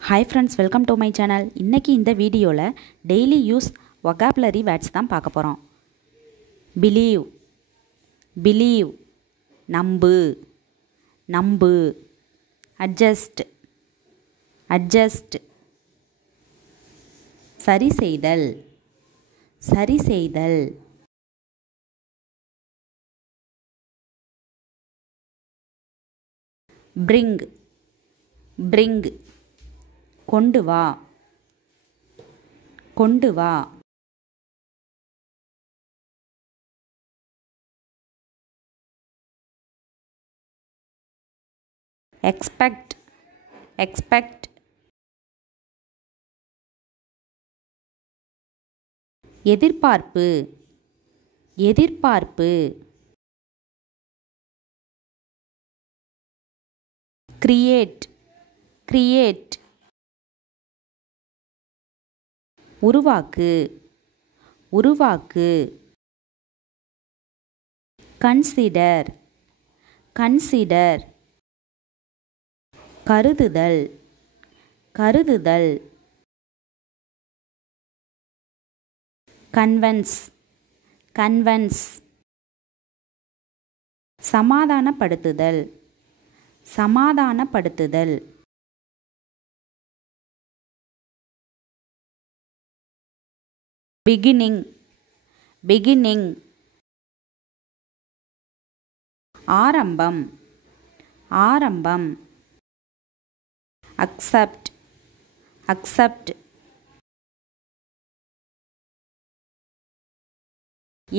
Hi friends, welcome to my channel. இன்னைக்கு இந்த வீடியோல daily use vocabulary words தான் பார்க்க போறோம். Believe, believe, நம்பு, நம்பு. Adjust, adjust. சரி செய்தல், சரி செய்தல். Bring, bring. கொண்டு வா, கொண்டு வா. Expect, expect. எதிர்பார்ப்பு, எதிர்பார்ப்பு. Create, create. உருவாக்கு, உருவாக்கு. Consider, consider. கருதுதல், கருதுதல். Convince, convince. சமாதானப்படுத்துதல், சமாதானப்படுத்துதல். Beginning, beginning. ஆரம்பம், ஆரம்பம். Accept, accept.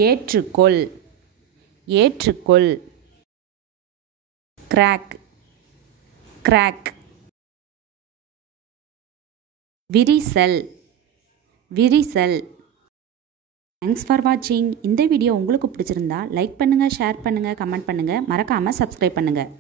ஏற்றுக்கொள், ஏற்றுக்கொள். Crack, crack. விரிசல், விரிசல். தேங்க்ஸ் ஃபார் வாட்சிங். இந்த வீடியோ உங்களுக்கு பிடிச்சிருந்தா லைக் பண்ணுங்கள், ஷேர் பண்ணுங்கள், கமெண்ட் பண்ணுங்கள், மறக்காமல் சப்ஸ்கிரைப் பண்ணுங்கள்.